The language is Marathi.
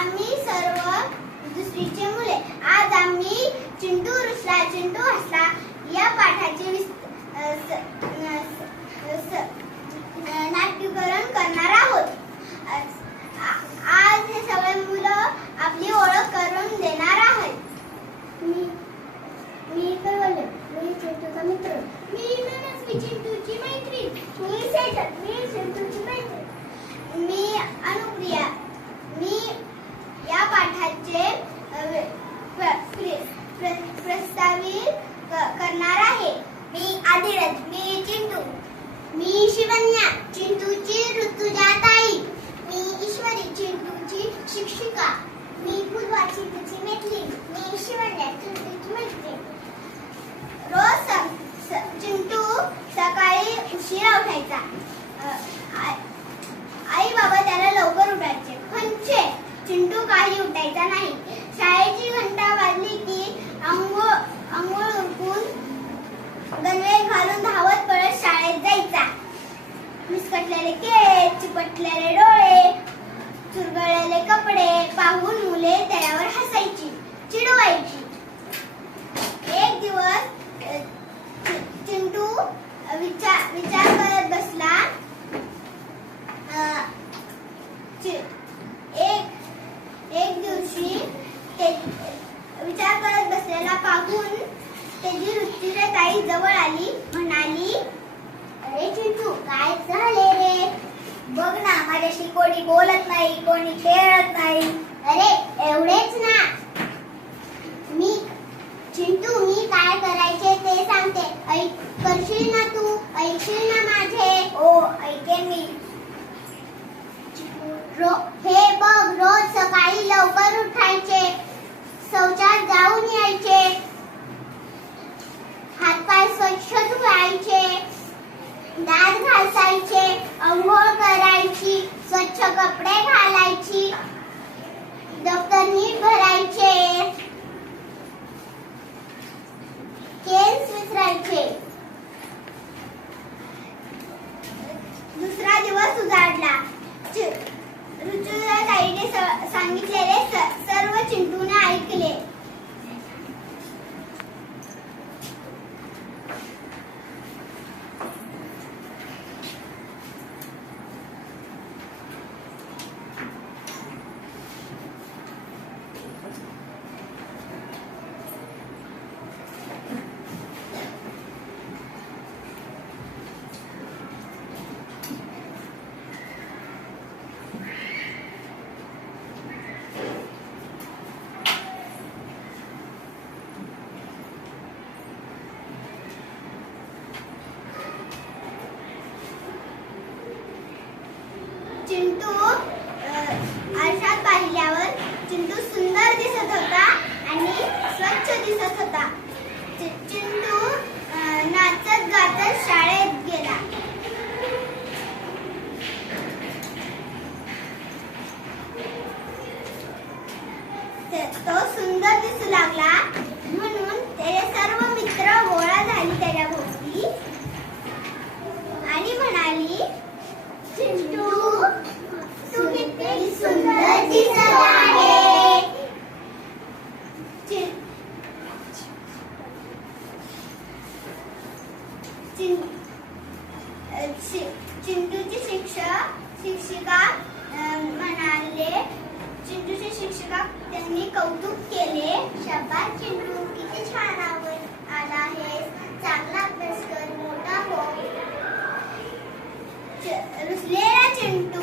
आम्ही सर्व दुसरीचे मुले. आज आम्ही चिंटू रुसला चिंटू हसला या पाठाचे नाट्यकरण करणार आहोत. आज हे सगळे मुलं आपली ओळख करून देणार आहेत. मी मी बोलले? मी चिंटूचा मित्र. मी मनस्वी चिंटूची मैत्रीण. मी सेटर मी चिंटूची मैत्रीण. मी अनुप्रिया. प्रस्तावित करणार आहे. मी आदिरथ मी चिंटू. मी शिवन्या चिंटूची ऋतुजा ताई मी ईश्वरी चिंटूची शिक्षिका. मी पूर्वा चिंटूची मैत्री मी शिवन्या चिंटूची मैत्री रोज चिंटू सकाळी उशिरा उठायचा. आई बाबा त्याला लवकर उठायचे. म्हणजे चिंटू काही उठायचा नाही. शाळेची घंटा वाजली की अंघोळ अंघोळ उरकून गणवेश घालून धावत रुचिरा जवळ आली म्हणाली अरे चिंटू काय झाले रे? बघ ना माझ्याशी कोणी बोलत नाही कोणी खेळत नाही. अरे एवढेच ना. मी चिंटू मी काय करायचे ते सांगते ऐक करशील ना तू ऐकशील ना माझे ओ ऐकेन मी रो हे बघ रोज सकाळी लवकर उठायचे शौचात जाऊन यायचे हातपाय स्वच्छ धुवायचे दात घासायचे आंघोळ करायची स्वच्छ कपडे घालायची दफ्तर नीट भरायचे केस विसरायचे. दुसरा दिवस उजाडला. चि- ऋतुजा ताईने सांगितलेले चिंटू आरशात पाहिल्यावर चिंटू सुंदर दिसत होता आणि स्वच्छ दिसत होता. चिंटू नाचत गातत शाळेत गेला. तो सुंदर दिसू लागला म्हणून त्याचे सर्व मित्र गोळा झाली त्याच्या भोवती आणि म्हणाली चिंटू तू किती सुंदर दिसत आहे चिं- चिं- अ, चि- चिंटूची शिक्षक शिक्षिका म्हणाले चिंटूची शिक्षिका त्यांनी कौतुक केले. शब्बास चिंटू किती छान आवड आला आहे. चांगला अभ्यास कर मोठा हो. रुसलेला चिंटू